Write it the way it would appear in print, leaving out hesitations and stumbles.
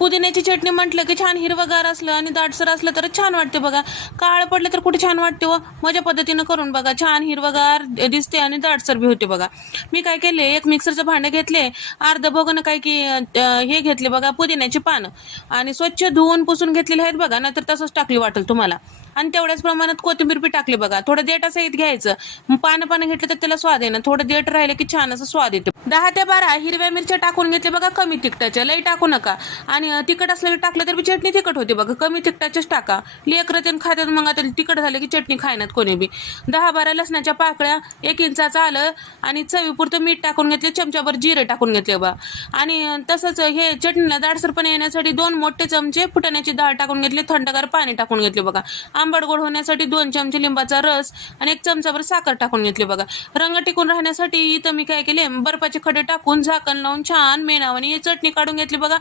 पुदिन्याची चटणी म्हटलं की छान हिरवगार असलं आणि दाटसर असलं तर छान वाटते बघा. काळ पडलं तर कुठे छान वाटते व. माझ्या पद्धतीनं करून बघा, छान हिरवगार दिसते आणि दाटसर बी होते बघा. मी काय केले, एक मिक्सरचं भांडं घेतले, अर्ध बघून काय की हे घेतले बघा पुदिन्याची पानं आणि स्वच्छ धुवून पुसून घेतलेले आहेत बघा, नाहीतर तसंच टाकली वाटेल तुम्हाला. आणि तेवढ्याच प्रमाणात कोथिंबीर बी टाकली बघा. थोडं देठासहित घ्यायचं, पानं घेतलं तर त्याला स्वाद आहे ना, थोडं देठ राहिलं की छान असं स्वाद येतो. 10 ते 12 हिरव्या मिरच्या टाकून घेतले बघा, कमी तिखटाच्या, लई टाकू नका. आणि तिखट असलं टाकलं तर चटणी तिखट होते बघा, कमी तिखटाच्याच टाका. लेकरं ते खातात मग आता तिखट झालं की चटणी खायनात कोणी बी. 10-12 लसणाच्या पाकळ्या, 1 इंचाचं आलं आणि चवीपुरतं मीठ टाकून घेतले, चमच्याभर जिरे टाकून घेतले बघा. आणि तसंच हे चटणीला दाटसरपणा येण्यासाठी 2 मोठे चमचे फुटाण्याची डाळ टाकून घेतले, थंडगार पाणी टाकून घेतले बघा. आंबट गोड होण्यासाठी 2 चमचे लिंबाचा रस आणि 1 चमचाभर साखर टाकून घेतली बघा. रंग टिकून राहण्यासाठी इथं मी काय केले, बर्फाचे खडे टाकून झाकण लावून छान मेणावानी चटणी काढून घेतली बघा.